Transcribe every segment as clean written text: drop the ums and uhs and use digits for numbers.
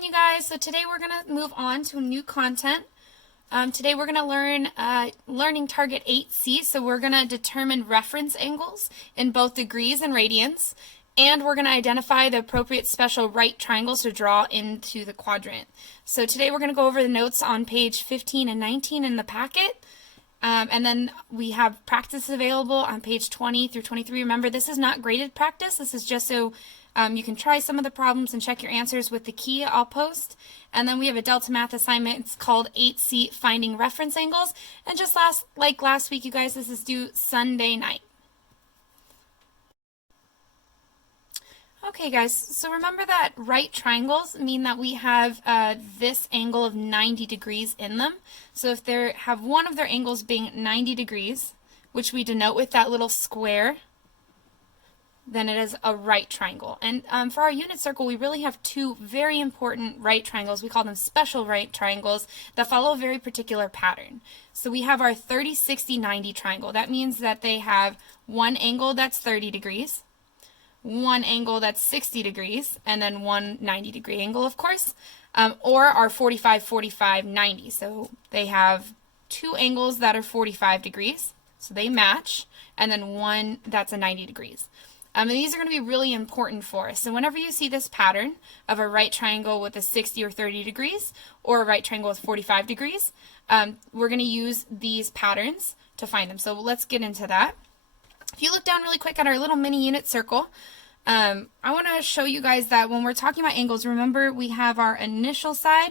again, you guys. So today we're going to move on to new content. Today we're going to learn learning target 8C. So we're going to determine reference angles in both degrees and radians. And we're going to identify the appropriate special right triangles to draw into the quadrant. So today we're going to go over the notes on page 15 and 19 in the packet. And then we have practice available on page 20 through 23. Remember, this is not graded practice. This is just so you can try some of the problems and check your answers with the key I'll post. And then we have a Delta Math assignment. It's called 8C, Finding Reference Angles. And just like last week, you guys, this is due Sunday night. Okay, guys, so remember that right triangles mean that we have this angle of 90 degrees in them. So if they have one of their angles being 90 degrees, which we denote with that little square, then it is a right triangle. And for our unit circle, we really have two very important right triangles. We call them special right triangles that follow a very particular pattern. So we have our 30, 60, 90 triangle. That means that they have one angle that's 30 degrees, one angle that's 60 degrees, and then one 90-degree angle, of course, or our 45, 45, 90. So they have two angles that are 45 degrees, so they match, and then one that's a 90 degrees. And these are going to be really important for us. So whenever you see this pattern of a right triangle with a 60 or 30 degrees, or a right triangle with 45 degrees, we're going to use these patterns to find them. So let's get into that. If you look down really quick at our little mini unit circle, I want to show you guys that when we're talking about angles, remember we have our initial side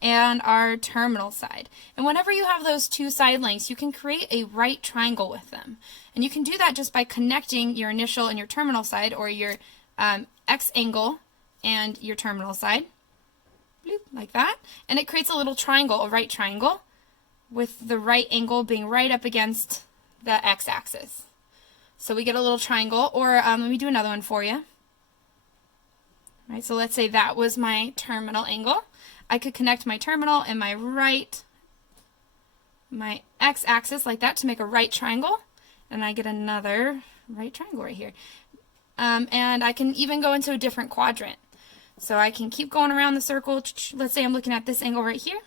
and our terminal side. And whenever you have those two side lengths, you can create a right triangle with them. And you can do that just by connecting your initial and your terminal side, or your X angle and your terminal side, like that. And it creates a little triangle, a right triangle, with the right angle being right up against the x-axis. So we get a little triangle, or let me do another one for you. Right, so let's say that was my terminal angle. I could connect my terminal and my x-axis like that to make a right triangle, and I get another right triangle right here. And I can even go into a different quadrant. So I can keep going around the circle. Let's say I'm looking at this angle right here.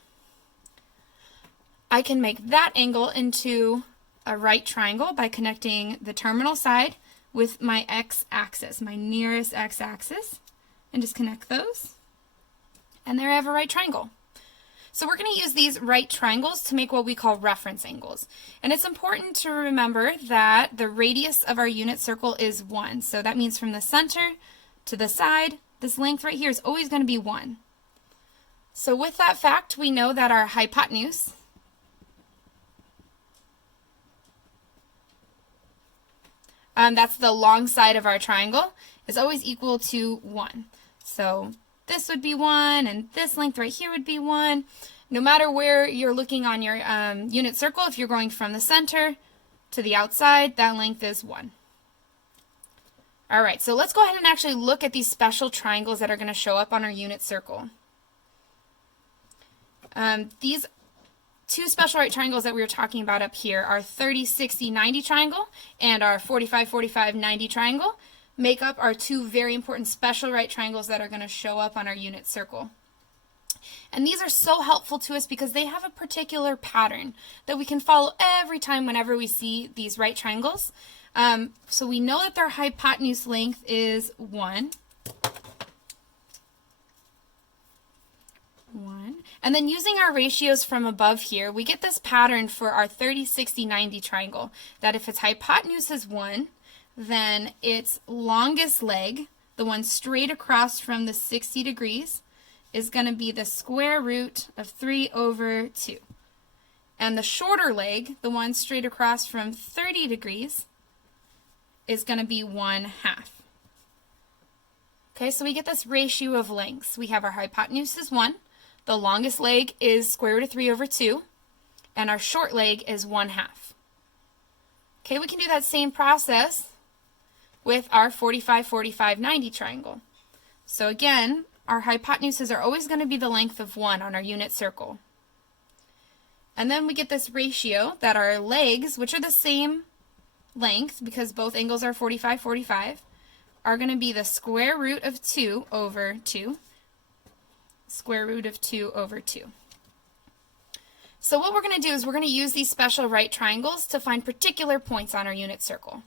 I can make that angle into a right triangle by connecting the terminal side with my x-axis, my nearest x-axis, and just connect those. And there I have a right triangle. So we're going to use these right triangles to make what we call reference angles. And it's important to remember that the radius of our unit circle is 1. So that means from the center to the side, this length right here is always going to be 1. So with that fact, we know that our hypotenuse that's the long side of our triangle, is always equal to 1. So this would be 1, and this length right here would be 1. No matter where you're looking on your unit circle, if you're going from the center to the outside, that length is 1. All right, so let's go ahead and actually look at these special triangles that are going to show up on our unit circle. These two special right triangles that we were talking about up here, our 30, 60, 90 triangle and our 45, 45, 90 triangle, make up our two very important special right triangles that are going to show up on our unit circle. And these are so helpful to us because they have a particular pattern that we can follow every time whenever we see these right triangles. So we know that their hypotenuse length is 1. And then using our ratios from above here, we get this pattern for our 30, 60, 90 triangle, that if its hypotenuse is 1, then its longest leg, the one straight across from the 60 degrees, is going to be the square root of 3 over 2. And the shorter leg, the one straight across from 30 degrees, is going to be 1/2. Okay, so we get this ratio of lengths. We have our hypotenuse is 1. The longest leg is square root of 3 over 2, and our short leg is 1/2. Okay, we can do that same process with our 45, 45, 90 triangle. So again, our hypotenuses are always going to be the length of 1 on our unit circle. And then we get this ratio that our legs, which are the same length because both angles are 45, 45, are going to be the square root of 2 over 2. square root of 2 over 2. So what we're going to do is we're going to use these special right triangles to find particular points on our unit circle.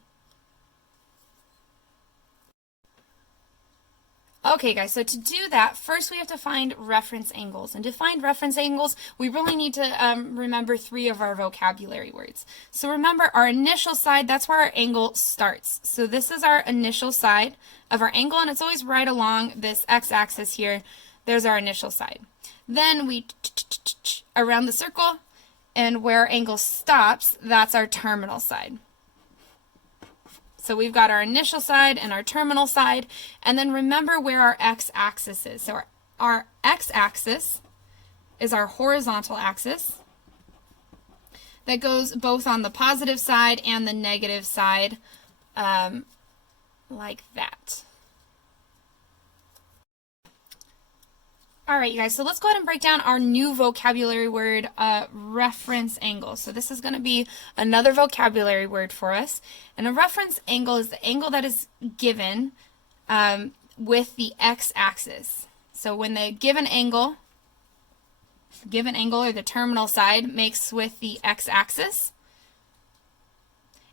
Okay guys, so to do that, first we have to find reference angles. And to find reference angles, we really need to remember 3 of our vocabulary words. So remember our initial side, that's where our angle starts. So this is our initial side of our angle, and it's always right along this x-axis here. There's our initial side. Then we around the circle, and where our angle stops, that's our terminal side. So we've got our initial side and our terminal side, and then remember where our x-axis is. So our x-axis is our horizontal axis that goes both on the positive side and the negative side, like that. All right, you guys, so let's go ahead and break down our new vocabulary word, reference angle. So this is going to be another vocabulary word for us. And a reference angle is the angle that is given with the x-axis. So when the given angle or the terminal side makes with the x-axis.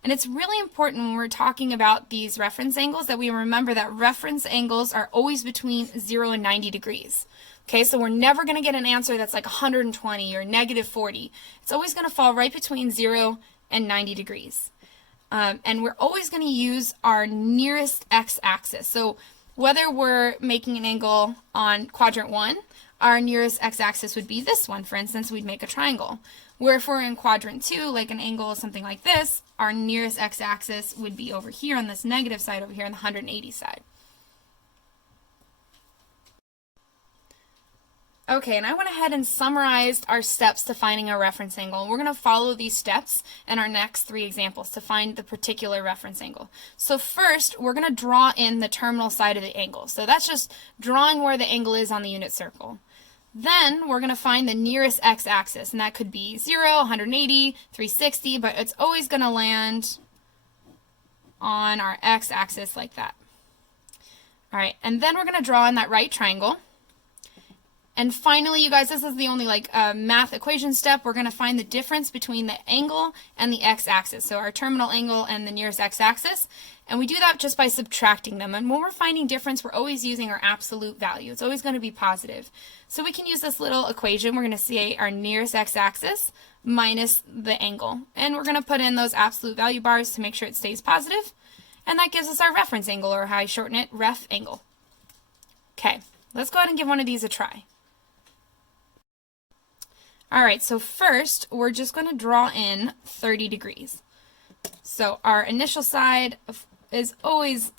And it's really important when we're talking about these reference angles that we remember that reference angles are always between 0 and 90 degrees. Okay, so we're never going to get an answer that's like 120 or negative 40. It's always going to fall right between 0 and 90 degrees. And we're always going to use our nearest x-axis. So whether we're making an angle on quadrant 1, our nearest x-axis would be this one. For instance, we'd make a triangle. Where if we're in quadrant 2, like an angle something like this, our nearest x-axis would be over here on this negative side over here on the 180 side. Okay, and I went ahead and summarized our steps to finding a reference angle. And we're going to follow these steps in our next 3 examples to find the particular reference angle. So first, we're going to draw in the terminal side of the angle. So that's just drawing where the angle is on the unit circle. Then we're going to find the nearest x-axis, and that could be 0, 180, 360, but it's always going to land on our x-axis like that. All right, and then we're going to draw in that right triangle. And finally, you guys, this is the only math equation step. We're going to find the difference between the angle and the x-axis. So our terminal angle and the nearest x-axis. And we do that just by subtracting them. And when we're finding difference, we're always using our absolute value. It's always going to be positive. So we can use this little equation. We're going to say our nearest x-axis minus the angle. And we're going to put in those absolute value bars to make sure it stays positive. And that gives us our reference angle, or how I shorten it, ref angle. Okay, let's go ahead and give one of these a try. All right, so first, we're just going to draw in 30 degrees. So our initial side is always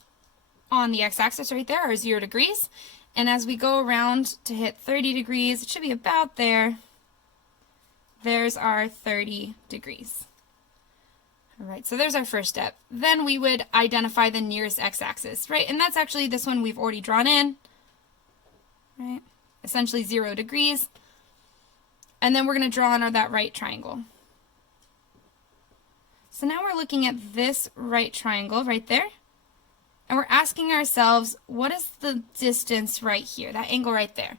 on the x-axis right there, or 0 degrees. And as we go around to hit 30 degrees, it should be about there. There's our 30 degrees. All right, so there's our first step. Then we would identify the nearest x-axis, right? And that's actually this one we've already drawn in, right? Essentially 0 degrees. And then we're going to draw on that right triangle. So now we're looking at this right triangle right there. And we're asking ourselves, what is the distance right here, that angle right there?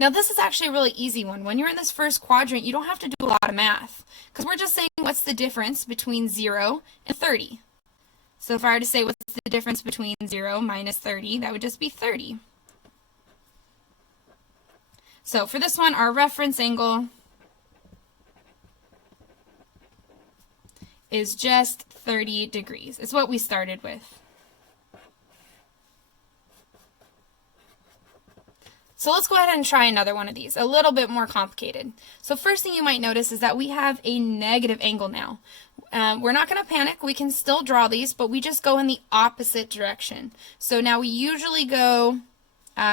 Now this is actually a really easy one. When you're in this first quadrant, you don't have to do a lot of math, because we're just saying what's the difference between 0 and 30. So if I were to say what's the difference between 0 minus 30, that would just be 30. So for this one, our reference angle is just 30 degrees. It's what we started with. So let's go ahead and try another one of these, a little bit more complicated. So first thing you might notice is that we have a negative angle now. We're not going to panic. We can still draw these, but we just go in the opposite direction. So now we usually go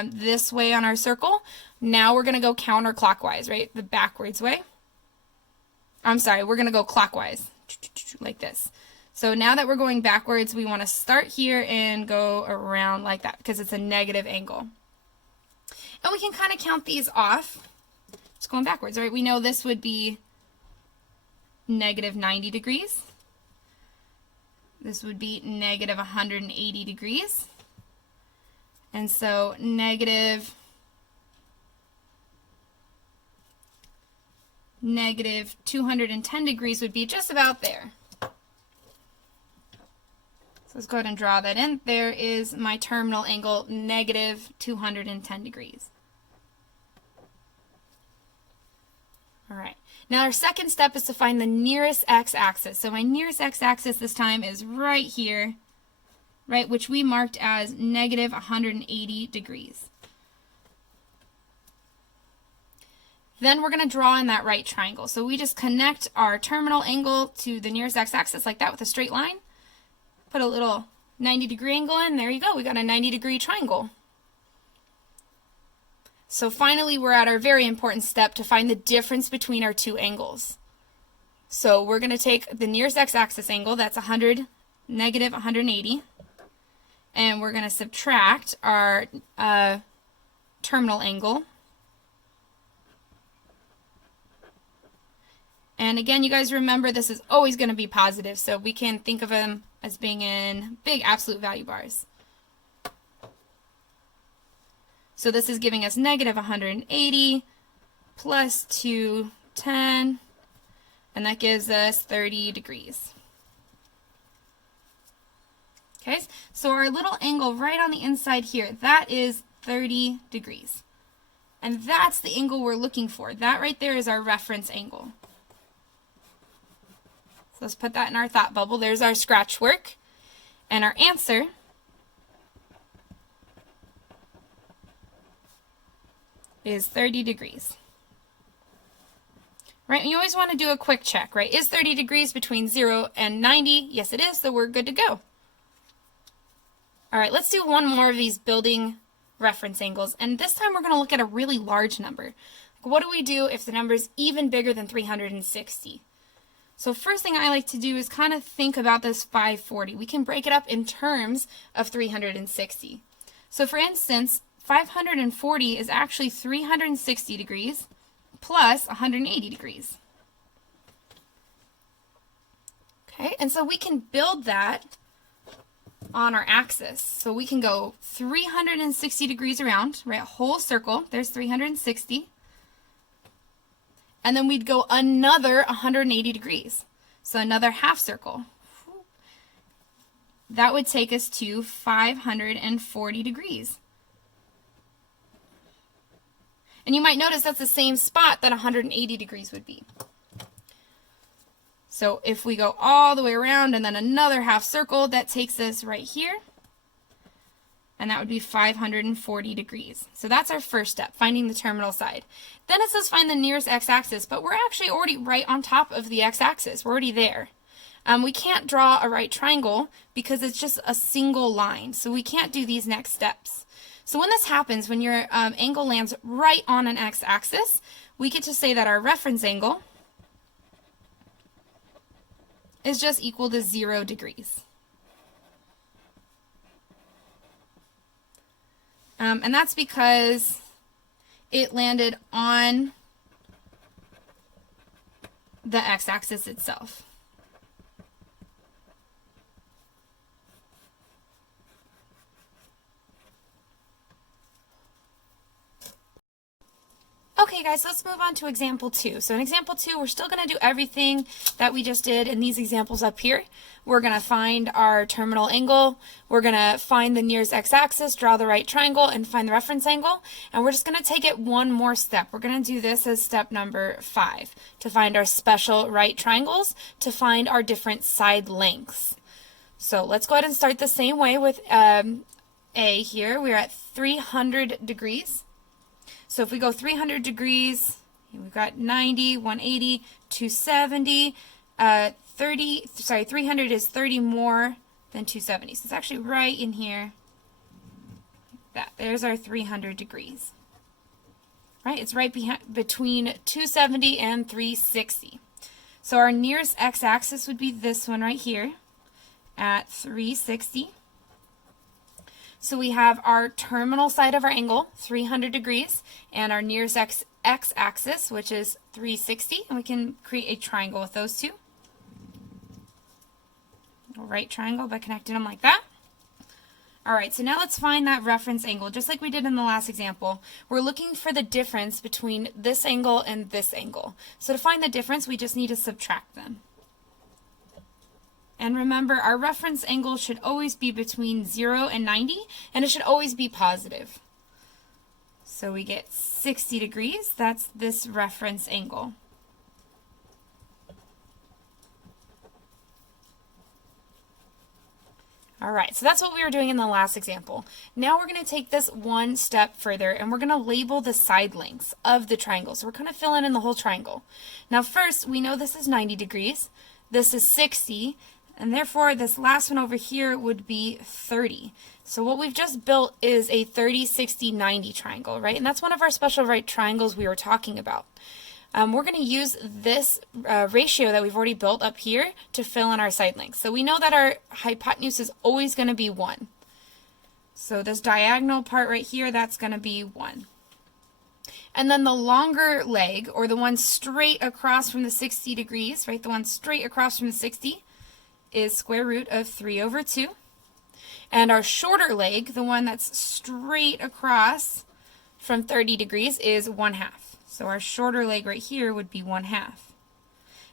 this way on our circle. Now we're going to go counterclockwise, right? The backwards way. I'm sorry, we're going to go clockwise, like this. So now that we're going backwards, we want to start here and go around like that because it's a negative angle. And we can kind of count these off, just going backwards, right? We know this would be negative 90 degrees. This would be negative 180 degrees. And so negative negative 210 degrees would be just about there. So let's go ahead and draw that in. There is my terminal angle, negative 210 degrees. All right. Now our second step is to find the nearest x-axis. So my nearest x-axis this time is right here, right, which we marked as negative 180 degrees. Then we're going to draw in that right triangle. So we just connect our terminal angle to the nearest x-axis like that with a straight line. Put a little 90-degree angle in. There you go. We got a 90-degree triangle. So finally, we're at our very important step to find the difference between our two angles. So we're going to take the nearest x-axis angle, that's negative 180, and we're going to subtract our terminal angle. And again, you guys remember this is always going to be positive, so we can think of them as being in big absolute value bars. So this is giving us negative 180 plus 210, and that gives us 30 degrees. Okay, so our little angle right on the inside here, that is 30 degrees. And that's the angle we're looking for. That right there is our reference angle. So let's put that in our thought bubble. There's our scratch work. And our answer is 30 degrees. Right, and you always want to do a quick check, right? Is 30 degrees between 0 and 90? Yes, it is, so we're good to go. All right, let's do one more of these building reference angles, and this time we're going to look at a really large number. What do we do if the number is even bigger than 360? So first thing I like to do is kind of think about this 540. We can break it up in terms of 360. So for instance, 540 is actually 360 degrees plus 180 degrees. Okay, and so we can build that on our axis. So we can go 360 degrees around, right, a whole circle. There's 360. And then we'd go another 180 degrees. So another half circle. That would take us to 540 degrees. And you might notice that's the same spot that 180 degrees would be. So if we go all the way around and then another half circle, that takes us right here. And that would be 540 degrees. So that's our first step, finding the terminal side. Then it says find the nearest x-axis, but we're actually already right on top of the x-axis. We're already there. We can't draw a right triangle because it's just a single line. So we can't do these next steps. So when this happens, when your angle lands right on an x-axis, we get to say that our reference angle is just equal to 0 degrees. And that's because it landed on the x-axis itself. Okay guys, let's move on to example 2. So in example 2, we're still going to do everything that we just did in these examples up here. We're going to find our terminal angle, we're going to find the nearest x-axis, draw the right triangle, and find the reference angle. And we're just going to take it one more step. We're going to do this as step number 5, to find our special right triangles, to find our different side lengths. So let's go ahead and start the same way with A here. We're at 300 degrees. So if we go 300 degrees, we've got 90, 180, 270, 300 is 30 more than 270. So it's actually right in here. Like that. There's our 300 degrees. Right? It's right between 270 and 360. So our nearest x-axis would be this one right here at 360. So we have our terminal side of our angle, 300 degrees, and our nearest x-axis, which is 360, and we can create a triangle with those two. A right triangle by connecting them like that. All right, so now let's find that reference angle. Just like we did in the last example, we're looking for the difference between this angle and this angle. So to find the difference, we just need to subtract them. And remember, our reference angle should always be between 0 and 90, and it should always be positive. So we get 60 degrees. That's this reference angle. All right, so that's what we were doing in the last example. Now we're going to take this one step further, and we're going to label the side lengths of the triangle. So we're going to fill in the whole triangle. Now first, we know this is 90 degrees, this is 60, and therefore this last one over here would be 30. So what we've just built is a 30, 60, 90 triangle, right? And that's one of our special right triangles we were talking about. We're going to use this ratio that we've already built up here to fill in our side lengths. So we know that our hypotenuse is always going to be 1. So this diagonal part right here, that's going to be 1. And then the longer leg, or the one straight across from the 60 degrees, right, the one straight across from the 60, is square root of 3 over 2. And our shorter leg, the one that's straight across from 30 degrees, is 1/2. So our shorter leg right here would be 1/2.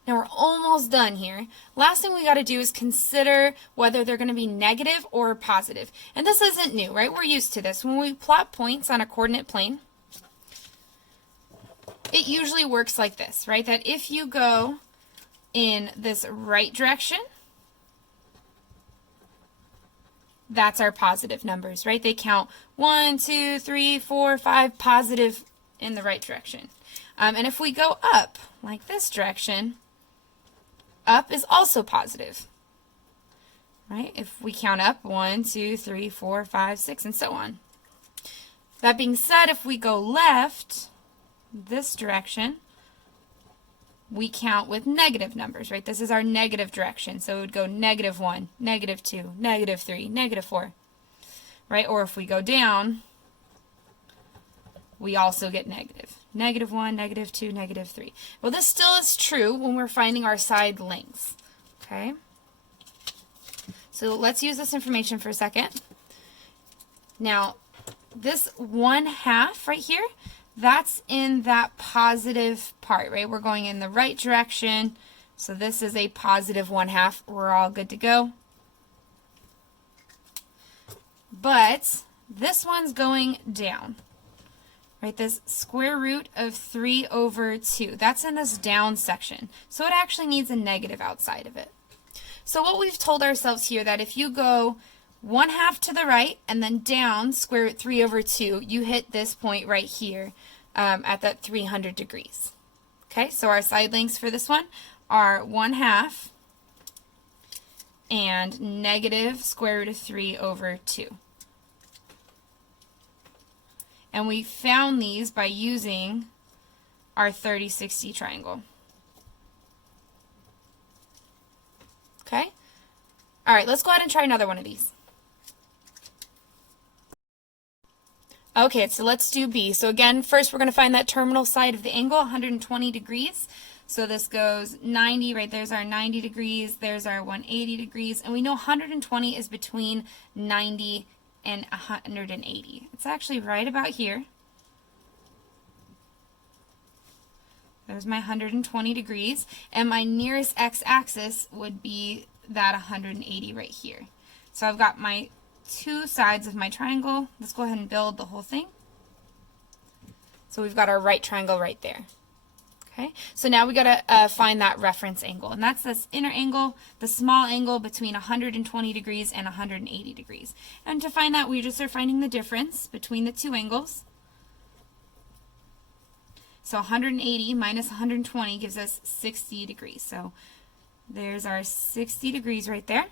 Now we're almost done here. Last thing we got to do is consider whether they're going to be negative or positive. And this isn't new, right? We're used to this. When we plot points on a coordinate plane, it usually works like this, right? That if you go in this right direction, that's our positive numbers, right? They count 1, 2, 3, 4, 5 positive in the right direction. And if we go up, like this direction, up is also positive, right? If we count up 1, 2, 3, 4, 5, 6, and so on. That being said, if we go left, this direction, we count with negative numbers, right? This is our negative direction, so it would go -1, -2, -3, -4, right? Or if we go down, we also get negative. -1, -2, -3. Well, this still is true when we're finding our side lengths, okay? So let's use this information for a second. Now, this 1/2 right here, that's in that positive part, right? We're going in the right direction, so this is a positive 1/2. We're all good to go. But this one's going down, right? This square root of 3 over 2, that's in this down section. So it actually needs a negative outside of it. So what we've told ourselves here, that if you go 1/2 to the right and then down square root 3 over 2, you hit this point right here at that 300 degrees. Okay, so our side lengths for this one are 1/2 and negative square root of 3 over 2. And we found these by using our 30-60 triangle. Okay? All right, let's go ahead and try another one of these. Okay, so let's do B. So again, first we're going to find that terminal side of the angle, 120 degrees. So this goes 90, right? There's our 90 degrees, there's our 180 degrees, and we know 120 is between 90 and 180. It's actually right about here. There's my 120 degrees, and my nearest x-axis would be that 180 right here. So I've got my two sides of my triangle. Let's go ahead and build the whole thing. So we've got our right triangle right there. Okay, so now we got to find that reference angle, and that's this inner angle, the small angle between 120 degrees and 180 degrees. And to find that, we just are finding the difference between the two angles. So 180 minus 120 gives us 60 degrees. So there's our 60 degrees right there.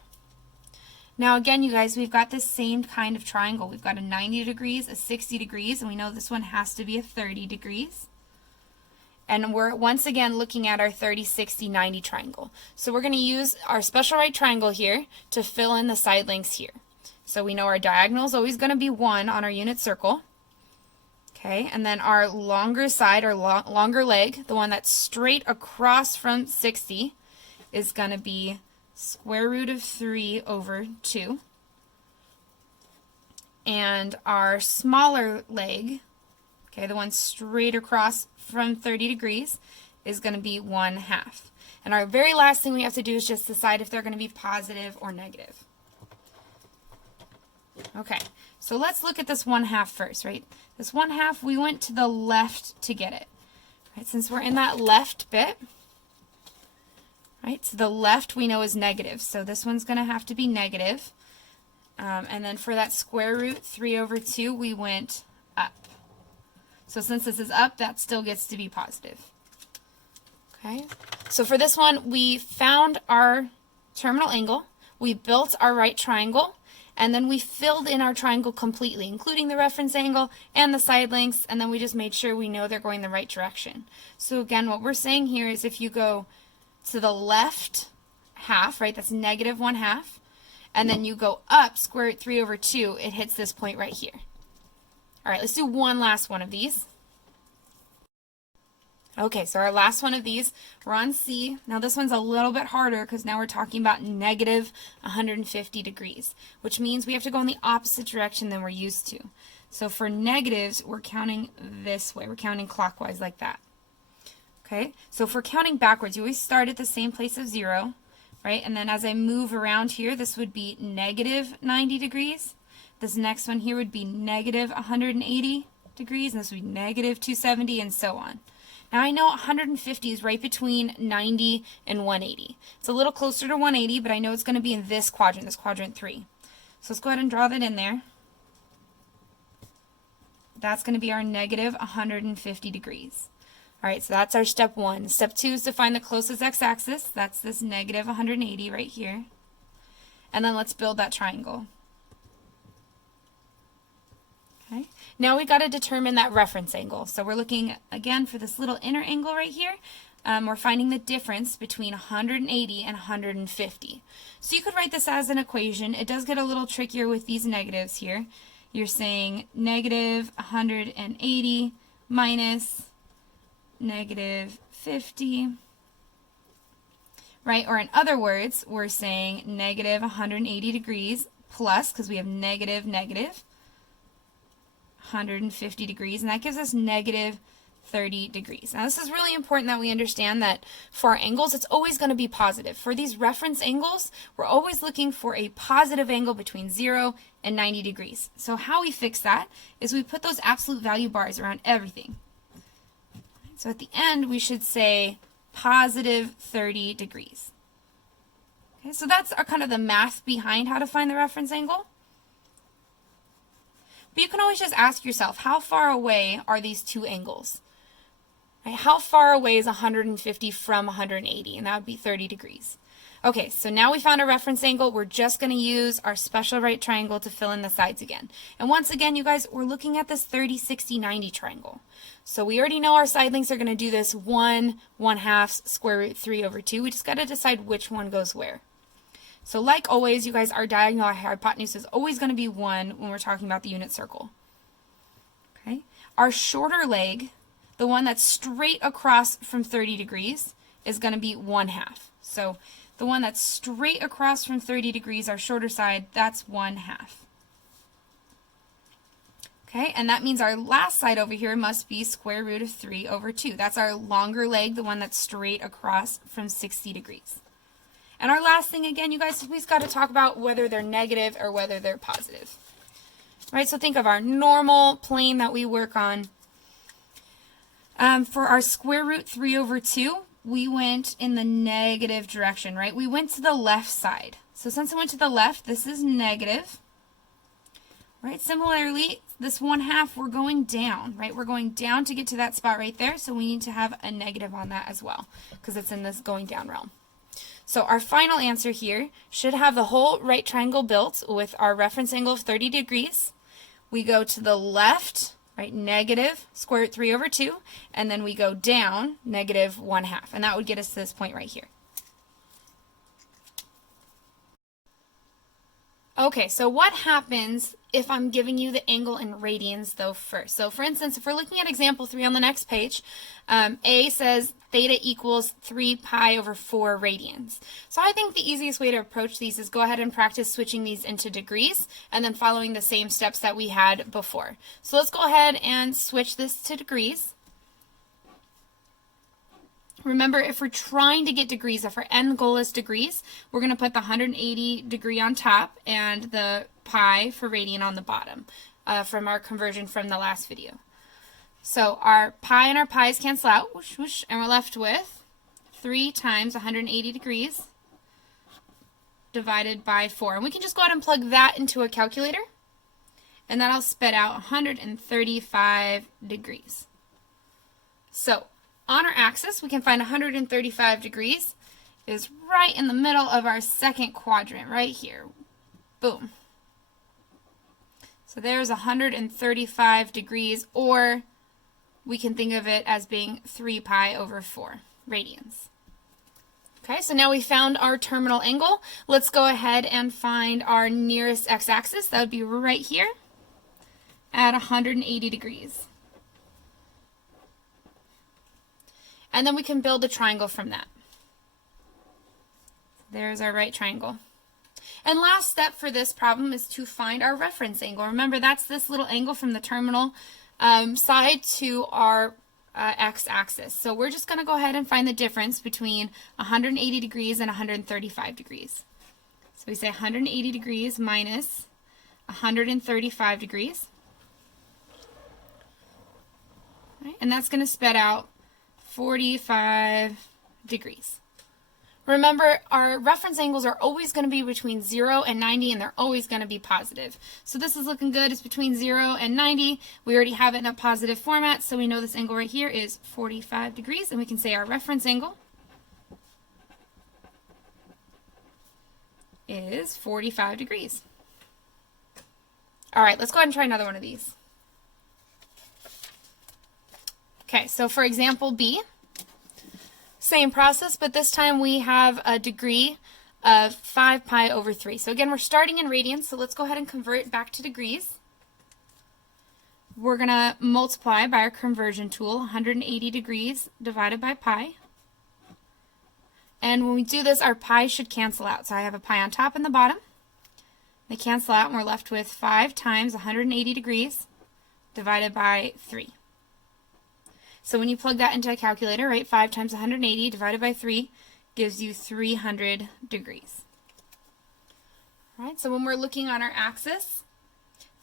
Now again, you guys, we've got the same kind of triangle. We've got a 90 degrees, a 60 degrees, and we know this one has to be a 30 degrees. And we're once again looking at our 30, 60, 90 triangle. So we're going to use our special right triangle here to fill in the side lengths here. So we know our diagonal is always going to be 1 on our unit circle. Okay, and then our longer side, or longer leg, the one that's straight across from 60, is going to be square root of 3 over 2. and our smaller leg, okay, the one straight across from 30 degrees, is going to be 1/2. And our very last thing we have to do is just decide if they're going to be positive or negative. Okay, so let's look at this 1/2 first, right? This 1/2, we went to the left to get it. Right, since we're in that left bit, right, to the left we know is negative, so this one's going to have to be negative. And then for that square root 3/2, we went up. So since this is up, that still gets to be positive. Okay, so for this one, we found our terminal angle, we built our right triangle, and then we filled in our triangle completely, including the reference angle and the side lengths, and then we just made sure we know they're going the right direction. So again, what we're saying here is if you go to the left half, right, that's negative 1/2, and then you go up square root 3/2, it hits this point right here. All right, let's do one last one of these. Okay, so our last one of these, we're on C. Now this one's a little bit harder because now we're talking about negative 150 degrees, which means we have to go in the opposite direction than we're used to. So for negatives, we're counting this way. We're counting clockwise like that. Okay, so if we're counting backwards, you always start at the same place of 0, right? And then as I move around here, this would be negative 90 degrees. This next one here would be negative 180 degrees, and this would be negative 270, and so on. Now I know 150 is right between 90 and 180. It's a little closer to 180, but I know it's going to be in this quadrant 3. So let's go ahead and draw that in there. That's going to be our negative 150 degrees. All right, so that's our step 1. Step 2 is to find the closest x-axis. That's this negative 180 right here. And then let's build that triangle. Okay. Now we got to determine that reference angle. So we're looking again for this little inner angle right here. We're finding the difference between 180 and 150. So you could write this as an equation. It does get a little trickier with these negatives here. You're saying negative 180 minus negative 50, right? Or in other words, we're saying negative 180 degrees plus, because we have negative 150 degrees, and that gives us negative 30 degrees. Now this is really important that we understand that for our angles, it's always going to be positive. For these reference angles, we're always looking for a positive angle between 0 and 90 degrees. So how we fix that is we put those absolute value bars around everything. So at the end, we should say positive 30 degrees. Okay, so that's our kind of the math behind how to find the reference angle. But you can always just ask yourself, how far away are these two angles? Right? How far away is 150 from 180? And that would be 30 degrees. Okay, so now we found a reference angle. We're just going to use our special right triangle to fill in the sides again. And once again, you guys, we're looking at this 30, 60, 90 triangle. So we already know our side lengths are going to do this 1/1/2 square root 3/2. We just got to decide which one goes where. So like always, you guys, our diagonal hypotenuse is always going to be 1 when we're talking about the unit circle. Okay, our shorter leg, the one that's straight across from 30 degrees, is going to be 1/2. So the one that's straight across from 30 degrees, our shorter side, that's 1/2. Okay, and that means our last side over here must be square root of 3/2. That's our longer leg, the one that's straight across from 60 degrees. And our last thing, again, you guys, we've got to talk about whether they're negative or whether they're positive. Right, so think of our normal plane that we work on. For our square root 3/2, we went in the negative direction, right? We went to the left side. So since I went to the left, this is negative. Right, similarly, this 1/2, we're going down, right? We're going down to get to that spot right there, so we need to have a negative on that as well, because it's in this going down realm. So our final answer here should have the whole right triangle built with our reference angle of 30 degrees. We go to the left, right, negative square root 3/2, and then we go down negative 1/2, and that would get us to this point right here. Okay, so what happens if I'm giving you the angle in radians though first? So for instance, if we're looking at example 3 on the next page, A says theta equals 3 pi over 4 radians. So I think the easiest way to approach these is go ahead and practice switching these into degrees and then following the same steps that we had before. So let's go ahead and switch this to degrees. Remember, if we're trying to get degrees, if our end goal is degrees, we're going to put the 180 degree on top and the pi for radian on the bottom from our conversion from the last video. So our pi and our pi's cancel out, whoosh, whoosh, and we're left with 3 times 180 degrees divided by 4. And we can just go ahead and plug that into a calculator, and that'll spit out 135 degrees. So on our axis, we can find 135 degrees is right in the middle of our second quadrant, right here. Boom. So there's 135 degrees, or we can think of it as being 3 pi over 4 radians. Okay, so now we found our terminal angle. Let's go ahead and find our nearest x-axis. That would be right here at 180 degrees. And then we can build a triangle from that. There's our right triangle. And last step for this problem is to find our reference angle. Remember, that's this little angle from the terminal side to our x-axis. So we're just going to go ahead and find the difference between 180 degrees and 135 degrees. So we say 180 degrees minus 135 degrees. Right, and that's going to spit out 45 degrees. Remember, our reference angles are always going to be between 0 and 90, and they're always going to be positive. So this is looking good. It's between 0 and 90. We already have it in a positive format, so we know this angle right here is 45 degrees, and we can say our reference angle is 45 degrees. All right, let's go ahead and try another one of these. Okay, so for example B, same process, but this time we have a degree of 5 pi over 3. So again, we're starting in radians, so let's go ahead and convert it back to degrees. We're going to multiply by our conversion tool, 180 degrees divided by pi. And when we do this, our pi should cancel out. So I have a pi on top and the bottom. They cancel out, and we're left with 5 times 180 degrees divided by 3. So when you plug that into a calculator, right, 5 times 180 divided by 3 gives you 300 degrees. All right, so when we're looking on our axis,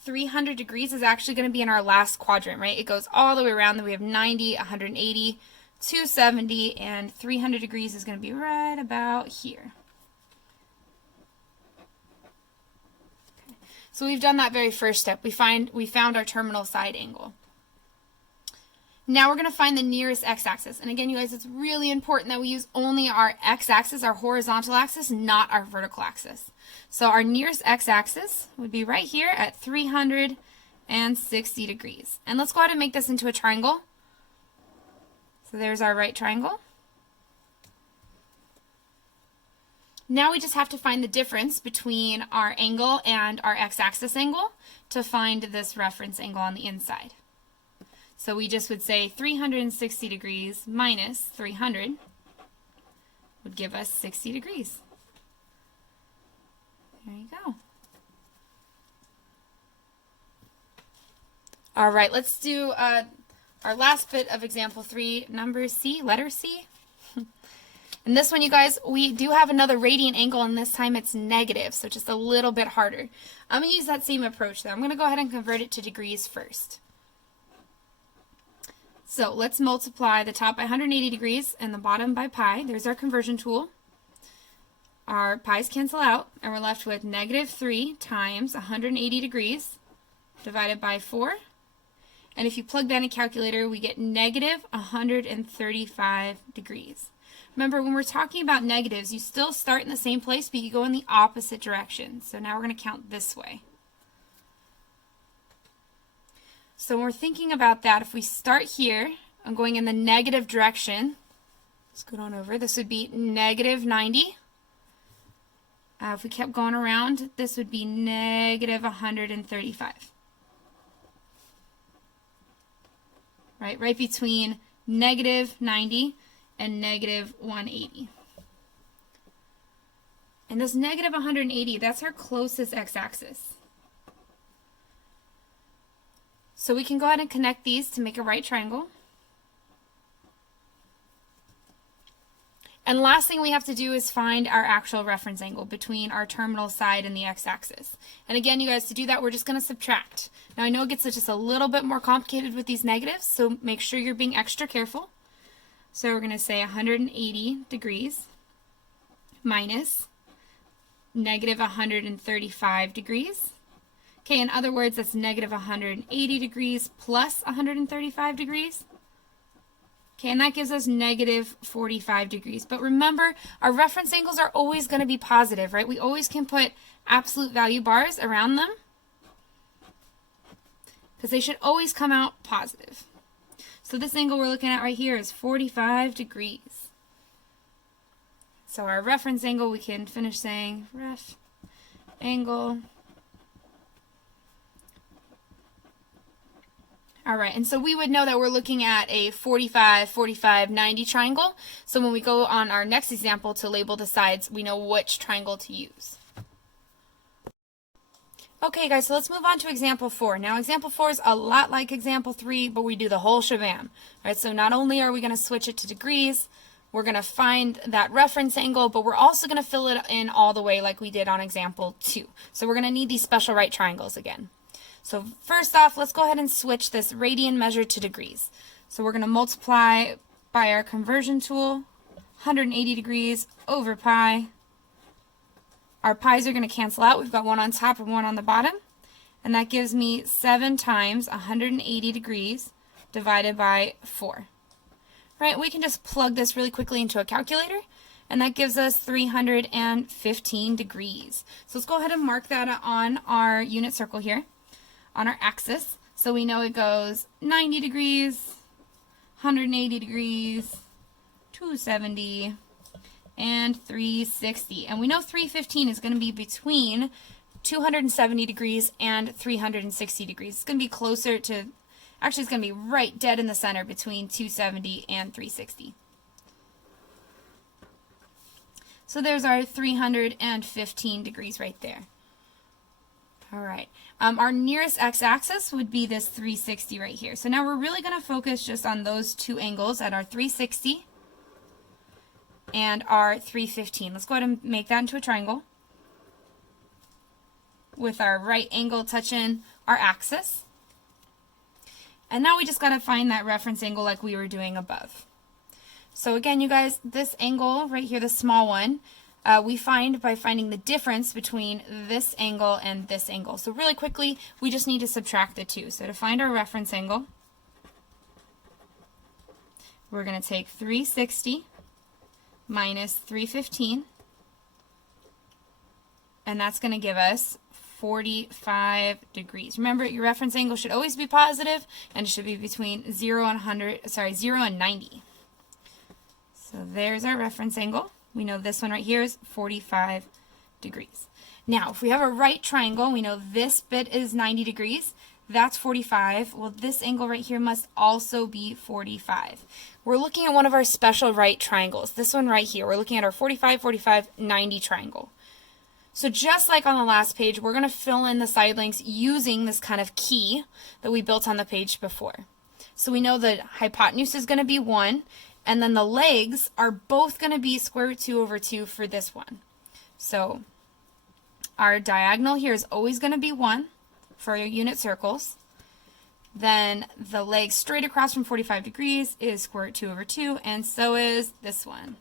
300 degrees is actually going to be in our last quadrant, right? It goes all the way around. Then we have 90, 180, 270, and 300 degrees is going to be right about here. Okay. So we've done that very first step. We found our terminal side angle. Now we're going to find the nearest x-axis. And again, you guys, it's really important that we use only our x-axis, our horizontal axis, not our vertical axis. So our nearest x-axis would be right here at 360 degrees. And let's go ahead and make this into a triangle. So there's our right triangle. Now we just have to find the difference between our angle and our x-axis angle to find this reference angle on the inside. So we just would say 360 degrees minus 300 would give us 60 degrees. There you go. All right, let's do our last bit of example 3, number C, letter C. And this one, you guys, we do have another radian angle, and this time it's negative, so just a little bit harder. I'm going to use that same approach, though. I'm going to go ahead and convert it to degrees first. So let's multiply the top by 180 degrees and the bottom by pi. There's our conversion tool. Our pi's cancel out, and we're left with negative 3 times 180 degrees divided by 4. And if you plug that in a calculator, we get negative 135 degrees. Remember, when we're talking about negatives, you still start in the same place, but you go in the opposite direction. So now we're going to count this way. So when we're thinking about that, if we start here, I'm going in the negative direction. Let's go on over. This would be negative 90. If we kept going around, this would be negative 135. Right between negative 90 and negative 180. And this negative 180, that's our closest x-axis. So we can go ahead and connect these to make a right triangle. And last thing we have to do is find our actual reference angle between our terminal side and the x-axis. And again, you guys, to do that, we're just going to subtract. Now, I know it gets just a little bit more complicated with these negatives, so make sure you're being extra careful. So we're going to say 180 degrees minus negative 135 degrees. Okay, in other words, that's negative 180 degrees plus 135 degrees. Okay, and that gives us negative 45 degrees. But remember, our reference angles are always going to be positive, right? We always can put absolute value bars around them because they should always come out positive. So this angle we're looking at right here is 45 degrees. So our reference angle, we can finish saying ref angle. All right, and so we would know that we're looking at a 45, 45, 90 triangle. So when we go on our next example to label the sides, we know which triangle to use. Okay, guys, so let's move on to example 4. Now, example 4 is a lot like example 3, but we do the whole shabam. All right, so not only are we going to switch it to degrees, we're going to find that reference angle, but we're also going to fill it in all the way like we did on example 2. So we're going to need these special right triangles again. So first off, let's go ahead and switch this radian measure to degrees. So we're going to multiply by our conversion tool, 180 degrees over pi. Our pi's are going to cancel out. We've got one on top and one on the bottom. And that gives me 7 times 180 degrees divided by 4. Right, we can just plug this really quickly into a calculator, and that gives us 315 degrees. So let's go ahead and mark that on our unit circle here, on our axis. So we know it goes 90 degrees, 180 degrees, 270, and 360. And we know 315 is going to be between 270 degrees and 360 degrees. It's going to be closer to, actually it's going to be right dead in the center between 270 and 360. So there's our 315 degrees right there. All right. Our nearest x-axis would be this 360 right here. So now we're really going to focus just on those two angles at our 360 and our 315. Let's go ahead and make that into a triangle with our right angle touching our axis. And now we just got to find that reference angle like we were doing above. So again, you guys, this angle right here, the small one, we find by finding the difference between this angle and this angle. So really quickly, we just need to subtract the two. So to find our reference angle, we're going to take 360 minus 315, and that's going to give us 45 degrees. Remember, your reference angle should always be positive, and it should be between 0 and 90. So there's our reference angle. We know this one right here is 45 degrees. Now, if we have a right triangle, we know this bit is 90 degrees. That's 45. Well, this angle right here must also be 45. We're looking at one of our special right triangles. This one right here. We're looking at our 45, 45, 90 triangle. So just like on the last page, we're going to fill in the side lengths using this kind of key that we built on the page before. So we know the hypotenuse is going to be 1. And then the legs are both going to be square root 2 over 2 for this one. So our diagonal here is always going to be 1 for your unit circles. Then the leg straight across from 45 degrees is square root 2 over 2, and so is this one.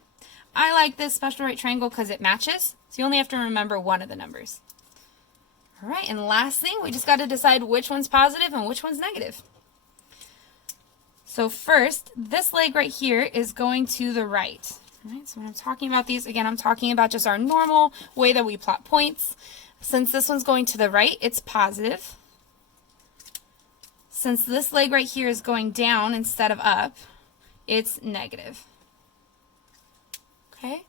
I like this special right triangle because it matches, so you only have to remember one of the numbers. All right, and last thing, we just got to decide which one's positive and which one's negative. So first, this leg right here is going to the right. All right, so when I'm talking about these, again, I'm talking about just our normal way that we plot points. Since this one's going to the right, it's positive. Since this leg right here is going down instead of up, it's negative. Okay?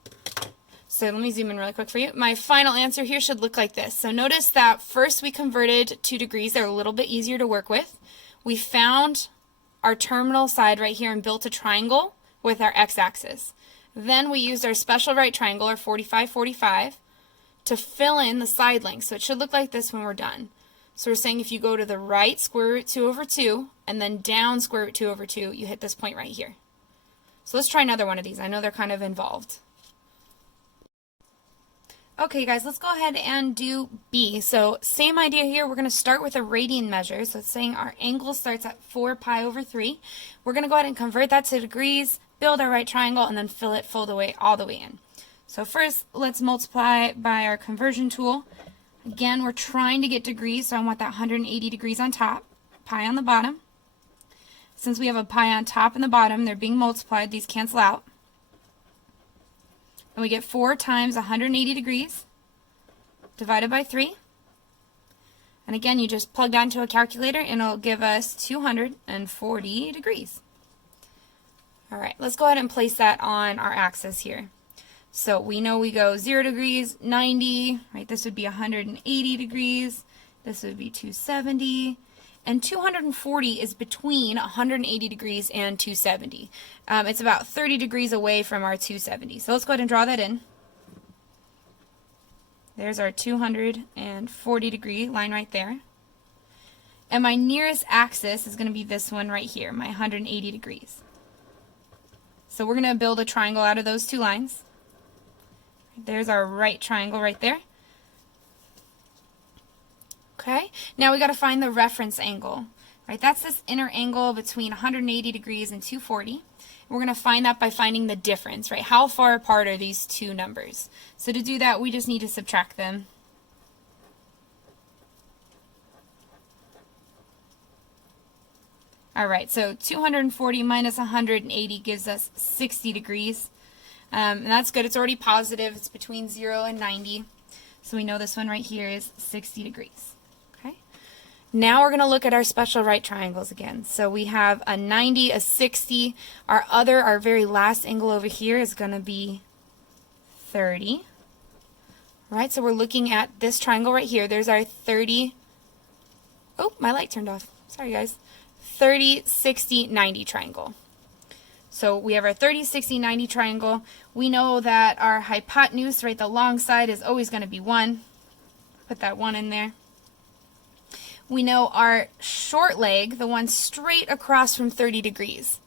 So let me zoom in really quick for you. My final answer here should look like this. So notice that first we converted 2 degrees. They're a little bit easier to work with. We found our terminal side right here and built a triangle with our x-axis. Then we used our special right triangle, or 45, 45, to fill in the side length. So it should look like this when we're done. So we're saying if you go to the right, square root 2 over 2, and then down square root 2 over 2, you hit this point right here. So let's try another one of these. I know they're kind of involved. Okay guys, let's go ahead and do B. So same idea here. We're going to start with a radian measure. So it's saying our angle starts at 4 pi over 3. We're going to go ahead and convert that to degrees, build our right triangle, and then fill it all the way in. So first, let's multiply by our conversion tool. Again, we're trying to get degrees, so I want that 180 degrees on top, pi on the bottom. Since we have a pi on top and the bottom, they're being multiplied. These cancel out. And we get 4 times 180 degrees divided by 3. And again, you just plug that into a calculator and it'll give us 240 degrees. All right, let's go ahead and place that on our axis here. So we know we go 0 degrees, 90, right? This would be 180 degrees. This would be 270. And 240 is between 180 degrees and 270. It's about 30 degrees away from our 270. So let's go ahead and draw that in. There's our 240 degree line right there. And my nearest axis is going to be this one right here, my 180 degrees. So we're going to build a triangle out of those two lines. There's our right triangle right there. Okay, now we got to find the reference angle, right? That's this inner angle between 180 degrees and 240. We're going to find that by finding the difference, right? How far apart are these two numbers? So to do that, we just need to subtract them. All right, so 240 minus 180 gives us 60 degrees. And that's good. It's already positive. It's between 0 and 90. So we know this one right here is 60 degrees. Now we're going to look at our special right triangles again. So we have a 90, a 60. Our very last angle over here is going to be 30. Right, so we're looking at this triangle right here. There's our 30. Oh, my light turned off. Sorry, guys. 30, 60, 90 triangle. So we have our 30, 60, 90 triangle. We know that our hypotenuse, right, the long side is always going to be 1. Put that 1 in there. We know our short leg, the one straight across from 30 degrees,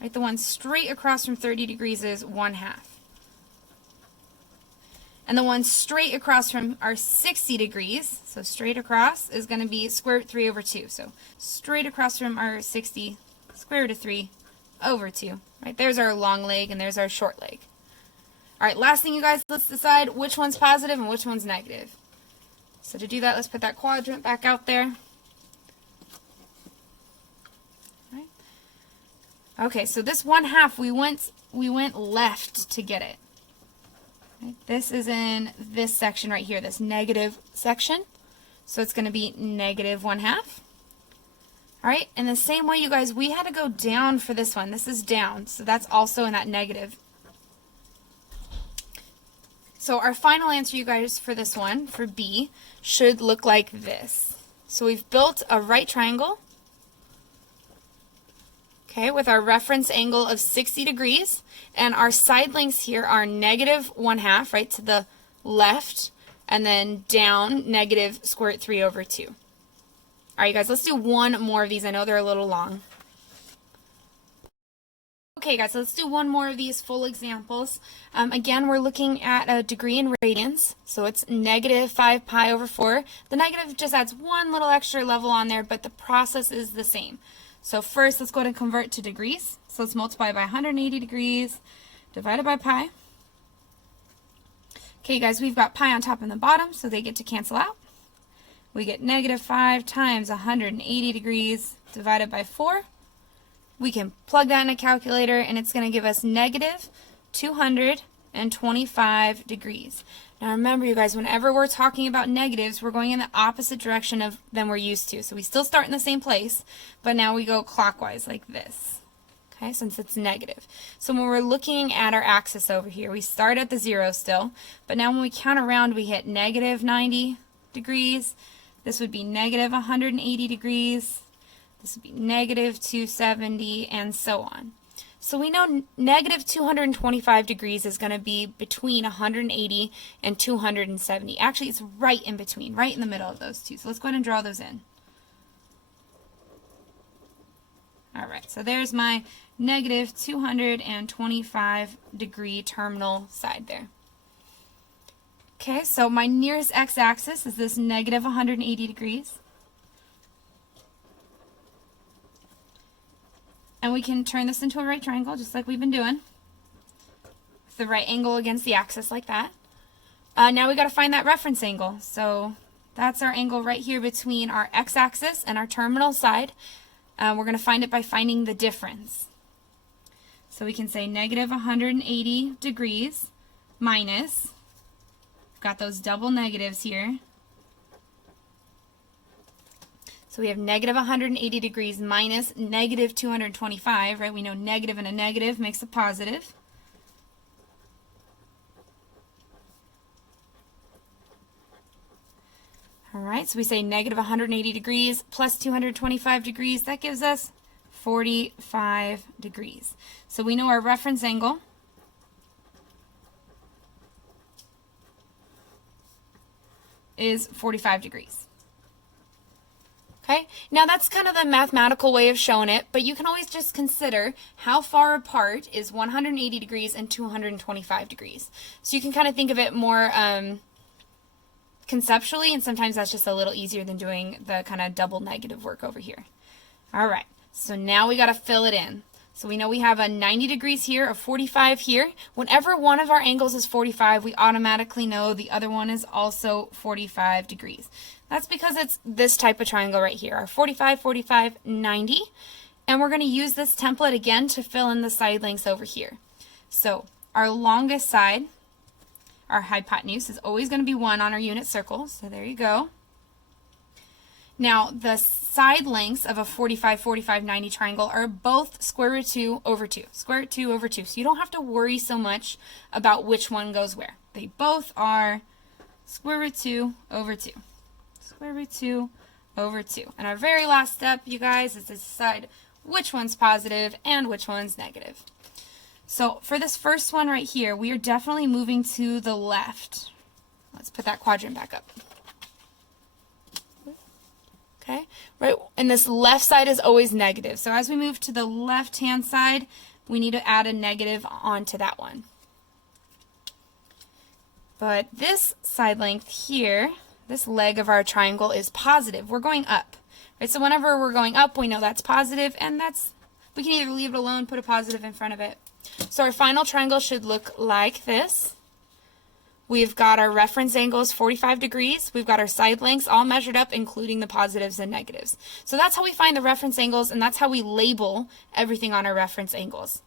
right? The one straight across from 30 degrees is 1/2. And the one straight across from our 60 degrees, so straight across, is going to be square root 3 over 2. So straight across from our 60, square root of 3 over 2. Right? There's our long leg and there's our short leg. All right, last thing, you guys, let's decide which one's positive and which one's negative. So to do that, let's put that quadrant back out there. Right. Okay, so this 1/2, we went left to get it. Right. This is in this section right here, this negative section. So it's going to be negative 1/2. All right, in the same way, you guys, we had to go down for this one. This is down, so that's also in that negative. So our final answer, you guys, for this one, for B, should look like this. So we've built a right triangle, okay, with our reference angle of 60 degrees, and our side lengths here are negative 1/2, right, to the left, and then down negative square root 3 over 2. All right, guys, let's do one more of these. I know they're a little long. Okay, guys, so let's do one more of these full examples. Again, we're looking at a degree in radians, so it's negative 5 pi over 4. The negative just adds one little extra level on there, but the process is the same. So first, let's go ahead and convert to degrees. So let's multiply by 180 degrees divided by pi. Okay, guys, we've got pi on top and the bottom, so they get to cancel out. We get negative 5 times 180 degrees divided by 4. We can plug that in a calculator, and it's going to give us negative 225 degrees. Now remember, you guys, whenever we're talking about negatives, we're going in the opposite direction of than we're used to. So we still start in the same place, but now we go clockwise like this. okay, since it's negative. So when we're looking at our axis over here, we start at the 0 still, but now when we count around, we hit negative 90 degrees. This would be negative 180 degrees. This would be negative 270, and so on. So we know negative 225 degrees is going to be between 180 and 270. Actually, it's right in between, right in the middle of those two. So let's go ahead and draw those in. All right, so there's my negative 225 degree terminal side there. Okay, so my nearest x-axis is this negative 180 degrees. And we can turn this into a right triangle, just like we've been doing, with the right angle against the axis like that. Now we got to find that reference angle. So that's our angle right here between our x-axis and our terminal side. We're going to find it by finding the difference. So we can say negative 180 degrees minus, we've got those double negatives here. So we have negative 180 degrees minus negative 225, right? We know negative and a negative makes a positive. All right, so we say negative 180 degrees plus 225 degrees. That gives us 45 degrees. So we know our reference angle is 45 degrees. Okay, now that's kind of the mathematical way of showing it, but you can always just consider how far apart is 180 degrees and 225 degrees. So you can kind of think of it more conceptually, and sometimes that's just a little easier than doing the kind of double negative work over here. All right, so now we got to fill it in. So we know we have a 90 degrees here, a 45 here. Whenever one of our angles is 45, we automatically know the other one is also 45 degrees. That's because it's this type of triangle right here, our 45, 45, 90. And we're going to use this template again to fill in the side lengths over here. So our longest side, our hypotenuse, is always going to be 1 on our unit circle. So there you go. Now the side lengths of a 45, 45, 90 triangle are both square root 2 over 2. Square root 2 over 2. So you don't have to worry so much about which one goes where. They both are square root 2 over 2. Square root 2 over 2. And our very last step, you guys, is to decide which one's positive and which one's negative. So for this first one right here, we are definitely moving to the left. Let's put that quadrant back up. Okay, right, and this left side is always negative. So as we move to the left-hand side, we need to add a negative onto that one. But this side length here, this leg of our triangle is positive. We're going up, right? So whenever we're going up, we know that's positive, and we can either leave it alone, put a positive in front of it. So our final triangle should look like this. We've got our reference angles 45 degrees. We've got our side lengths all measured up, including the positives and negatives. So that's how we find the reference angles, and that's how we label everything on our reference angles.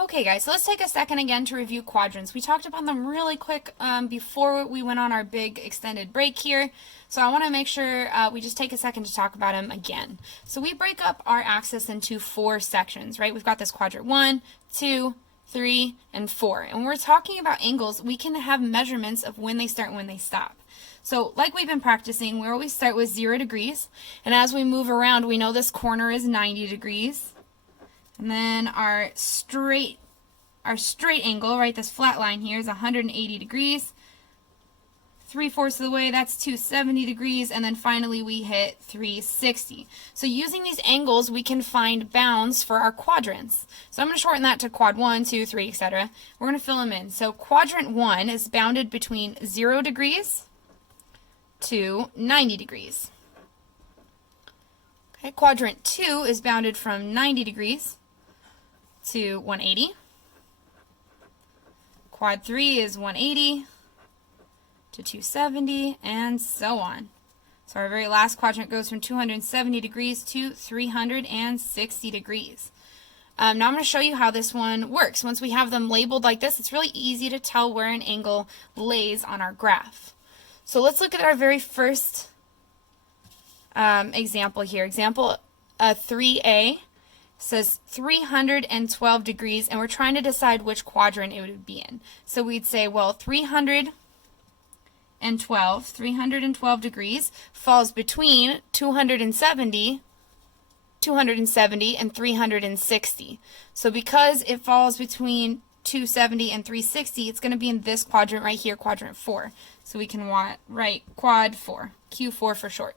Okay guys, so let's take a second again to review quadrants. We talked about them really quick before we went on our big extended break here. So I want to make sure we just take a second to talk about them again. So we break up our axis into 4 sections, right? We've got this quadrant 1, 2, 3, and 4. And when we're talking about angles, we can have measurements of when they start and when they stop. So like we've been practicing, we always start with 0 degrees. And as we move around, we know this corner is 90 degrees. And then our straight angle, right, this flat line here is 180 degrees. 3/4 of the way, that's 270 degrees, and then finally we hit 360. So using these angles, we can find bounds for our quadrants. So I'm going to shorten that to quad 1, 2, 3, etc. We're going to fill them in. So quadrant 1 is bounded between 0 degrees to 90 degrees. Okay, quadrant 2 is bounded from 90 degrees to 180. Quad 3 is 180 to 270, and so on. So our very last quadrant goes from 270 degrees to 360 degrees. Now I'm going to show you how this one works. Once we have them labeled like this, it's really easy to tell where an angle lays on our graph. So let's look at our very first example here. Example 3A. says 312 degrees, and we're trying to decide which quadrant it would be in. So we'd say, well, 312 degrees falls between 270 and 360. So because it falls between 270 and 360, it's going to be in this quadrant right here, quadrant 4. So we can write quad 4, Q4 for short.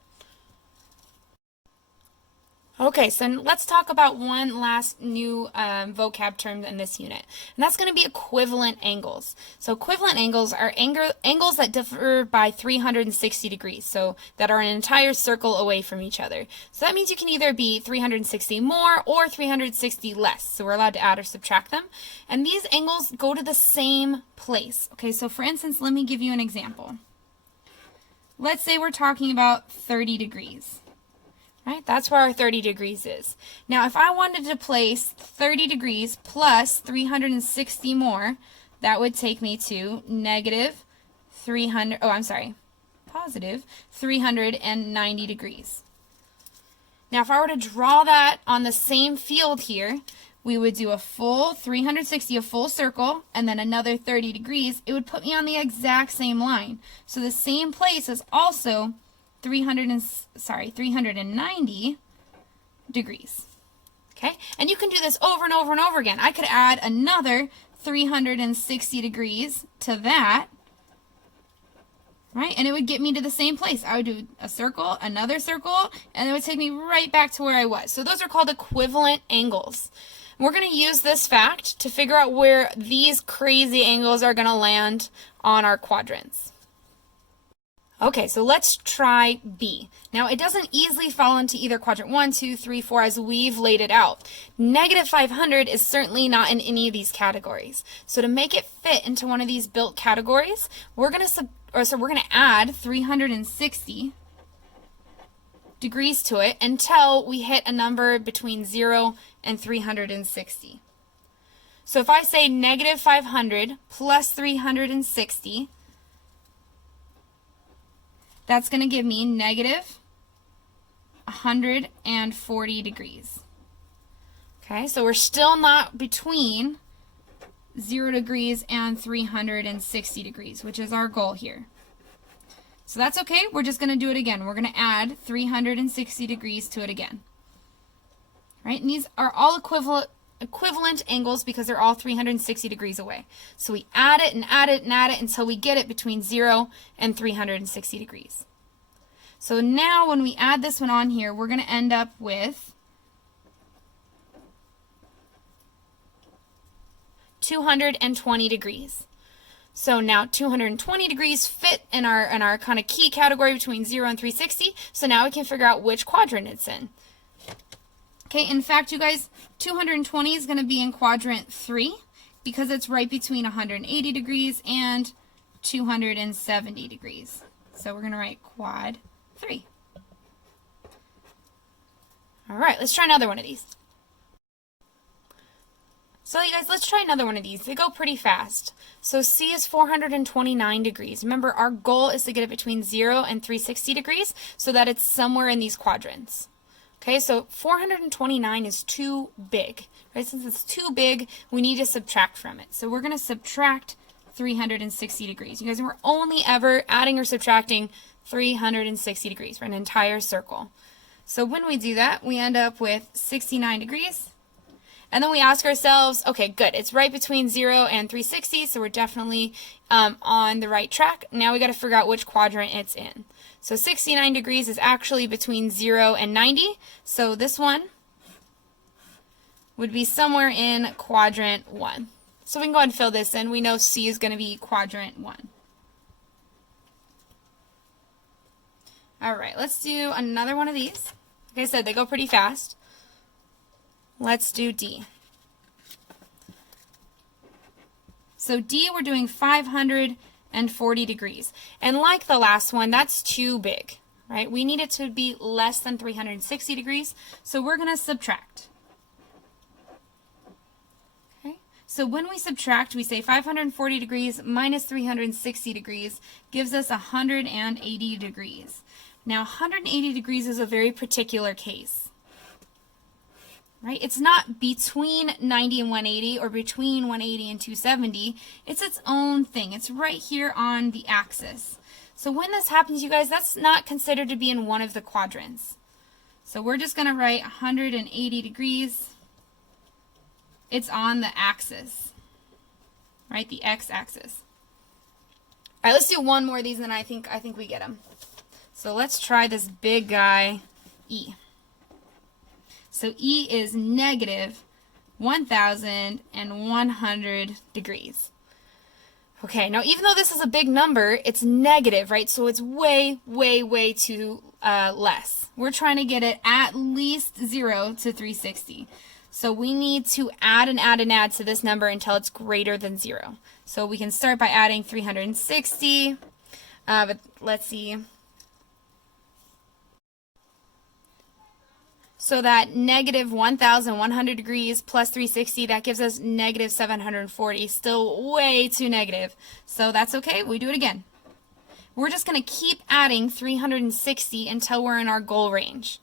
Okay, so let's talk about one last new vocab term in this unit, and that's going to be equivalent angles. So equivalent angles are angles that differ by 360 degrees, so that are an entire circle away from each other. So that means you can either be 360 more or 360 less, so we're allowed to add or subtract them. And these angles go to the same place. Okay, so for instance, let me give you an example. Let's say we're talking about 30 degrees. Right? That's where our 30 degrees is. Now, if I wanted to place 30 degrees plus 360 more, that would take me to positive 390 degrees. Now, if I were to draw that on the same field here, we would do a full 360, a full circle, and then another 30 degrees. It would put me on the exact same line. So the same place is also 390 degrees. Okay? And you can do this over and over and over again. I could add another 360 degrees to that, right? And it would get me to the same place. I would do a circle, another circle, and it would take me right back to where I was. So those are called equivalent angles. We're going to use this fact to figure out where these crazy angles are going to land on our quadrants. Okay, so let's try B. Now, it doesn't easily fall into either quadrant 1, 2, 3, 4 as we've laid it out. Negative 500 is certainly not in any of these categories. So to make it fit into one of these built categories, we're going to add 360 degrees to it until we hit a number between 0 and 360. So if I say negative 500 plus 360, that's going to give me negative 140 degrees. Okay, so we're still not between 0 degrees and 360 degrees, which is our goal here. So that's okay. We're just going to do it again. We're going to add 360 degrees to it again. Right? And these are all equivalent angles because they're all 360 degrees away. So we add it and add it and add it until we get it between 0 and 360 degrees. So now when we add this one on here, we're going to end up with 220 degrees. So now 220 degrees fit in our kind of key category between 0 and 360. So now we can figure out which quadrant it's in. Okay, in fact, you guys, 220 is going to be in quadrant 3 because it's right between 180 degrees and 270 degrees. So we're going to write quad 3. All right, let's try another one of these. So you guys, let's try another one of these. They go pretty fast. So C is 429 degrees. Remember, our goal is to get it between 0 and 360 degrees so that it's somewhere in these quadrants. Okay, so 429 is too big, right? Since it's too big, we need to subtract from it. So we're going to subtract 360 degrees. You guys, we're only ever adding or subtracting 360 degrees for an entire circle. So when we do that, we end up with 69 degrees. And then we ask ourselves, okay, good, it's right between 0 and 360, so we're definitely on the right track. Now we got to figure out which quadrant it's in. So 69 degrees is actually between 0 and 90, so this one would be somewhere in quadrant 1. So we can go ahead and fill this in. We know C is going to be quadrant 1. All right, let's do another one of these. Like I said, they go pretty fast. Let's do D. So D, we're doing 540 degrees. And like the last one, that's too big, right? We need it to be less than 360 degrees, so we're going to subtract. Okay? So when we subtract, we say 540 degrees minus 360 degrees gives us 180 degrees. Now, 180 degrees is a very particular case. right? It's not between 90 and 180 or between 180 and 270. It's its own thing. It's right here on the axis. So when this happens, you guys, that's not considered to be in one of the quadrants. So we're just going to write 180 degrees. It's on the axis, right? The x-axis. All right, let's do one more of these, and then I think we get them. So let's try this big guy, E. So E is negative 1,100 degrees. Okay, now even though this is a big number, it's negative, right? So it's way, way, way too less. We're trying to get it at least 0 to 360. So we need to add and add and add to this number until it's greater than 0. So we can start by adding 360, but let's see. So that negative 1,100 degrees plus 360, that gives us negative 740. Still way too negative. So that's okay. We do it again. We're just going to keep adding 360 until we're in our goal range.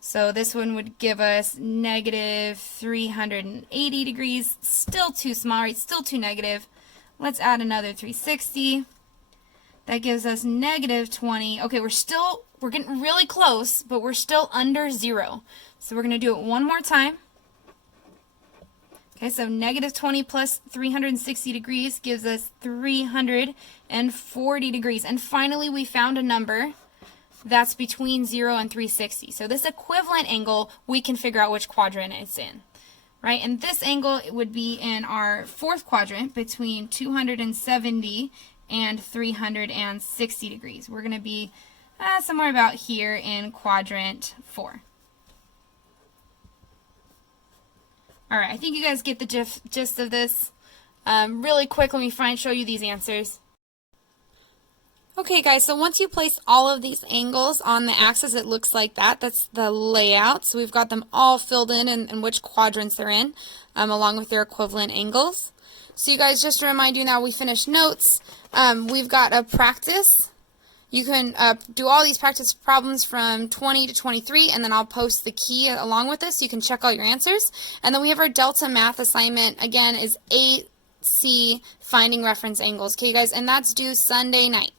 So this one would give us negative 380 degrees. Still too small, right? Still too negative. Let's add another 360. That gives us negative 20. Okay, we're getting really close, but we're still under 0. So we're going to do it one more time. Okay, so negative 20 plus 360 degrees gives us 340 degrees. And finally, we found a number that's between 0 and 360. So this equivalent angle, we can figure out which quadrant it's in, right? And this angle would be in our fourth quadrant between 270 and 360 degrees. We're going to be somewhere about here in quadrant 4. All right, I think you guys get the gist of this. Really quick, let me show you these answers. Okay guys, so once you place all of these angles on the axis, it looks like that. That's the layout. So we've got them all filled in and which quadrants they're in, along with their equivalent angles. So you guys, just to remind you now, we finished notes. We've got a practice. You can do all these practice problems from 20 to 23, and then I'll post the key along with this so you can check all your answers. And then we have our Delta Math assignment, again, is 8C, finding reference angles. Okay, guys, and that's due Sunday night.